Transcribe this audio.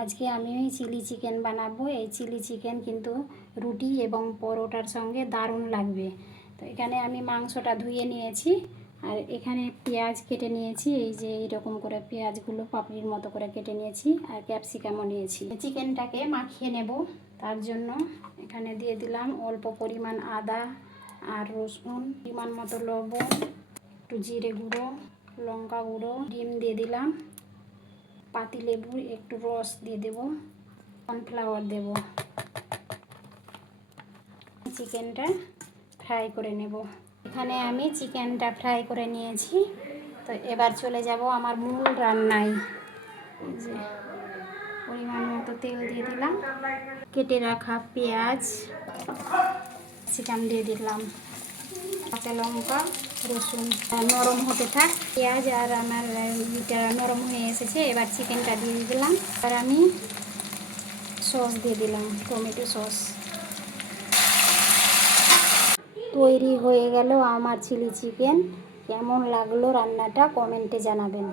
আজকে আমি chilli chicken বানাবো। এই চিলি চিকেন কিন্তু রুটি এবং পরোটার সঙ্গে দারুণ লাগবে। তো এখানে আমি মাংসটা ধুয়ে নিয়েছি, আর এখানে পেঁয়াজ কেটে নিয়েছি। এই যে এইরকম করে পেঁয়াজগুলো পাপড়ির মতো করে কেটে নিয়েছি, আর ক্যাপসিকামও নিয়েছি। চিকেনটাকে মাখিয়ে নেব। তার জন্য এখানে দিয়ে দিলাম অল্প পরিমাণ আদা আর রসুন, পরিমাণ মতো লবণ, একটু জিরে গুঁড়ো, লঙ্কা গুঁড়ো, ডিম দিয়ে দিলাম, পাতিলেবুর একটু রস দিয়ে দেব, কর্নফ্লাওয়ার দেব। চিকেনটা ফ্রাই করে নেব। এখানে আমি চিকেনটা ফ্রাই করে নিয়েছি। তো এবার চলে যাব আমার মূল রান্নায়। এই যে পরিমাণ মতো তেল দিয়ে দিলাম, কেটে রাখা পেঁয়াজ, ক্যাপসিকাম দিয়ে দিলাম, কাঁচা লঙ্কা, রসুন নরম হতে থাক। পেঁয়াজ আর আমার এটা নরম হয়ে এসেছে। এবার চিকেনটা দিয়ে দিলাম। আর আমি সস দিয়ে দিলাম, টমেটো সস। তৈরি হয়ে গেল আমার চিলি চিকেন। কেমন লাগলো রান্নাটা কমেন্টে জানাবেন।